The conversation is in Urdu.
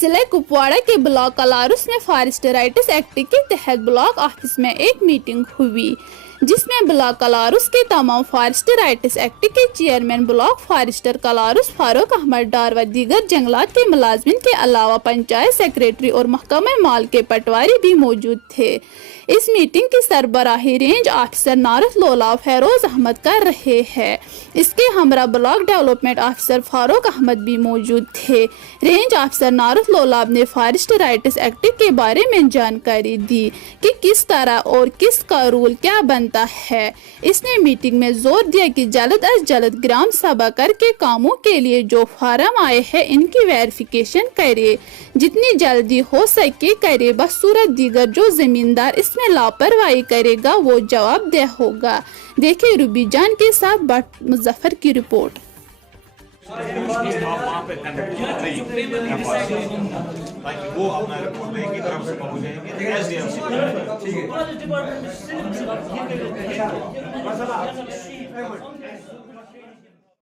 ضلع کپواڑہ کے بلاک کلارس میں فارسٹ رائٹس ایکٹ کے تحت بلاک آفس میں ایک میٹنگ ہوئی جس میں بلاک کلارس کے تمام فارسٹ رائٹس ایکٹ کے چیئرمین بلاک فارسٹر کلارس فاروق احمد ڈار و دیگر جنگلات کے ملازمین کے علاوہ پنچایت سیکریٹری اور محکمہ مال کے پٹواری بھی موجود تھے۔ اس میٹنگ کی سربراہی range officer north Lolab Feroz Ahmad کر رہے ہیں۔ اس کے ہمراہ block development officer Farooq Ahmad بھی موجود تھے۔ رینج آفیسر نارتھ لولاب نے فارسٹ رائٹس ایکٹ کے بارے میں جانکاری دی کہ کس طرح اور کس کا رول کیا بنتا ہے۔ اس نے میٹنگ میں زور دیا کہ جلد از جلد گرام سبھا کر کے کاموں کے لیے جو فارم آئے ہیں ان کی ویریفیکیشن کرے، جتنی جلدی ہو سکے کرے، بصورت دیگر جو زمیندار اس میں لاپرواہی کرے گا وہ جواب دہ ہوگا۔ دیکھیں روبی جان کے ساتھ بٹ مظفر کی رپورٹ۔ وہ اپنا رپورٹ لیں گے گرام سبھا ہو جائیں گے ایس ڈی ایم سے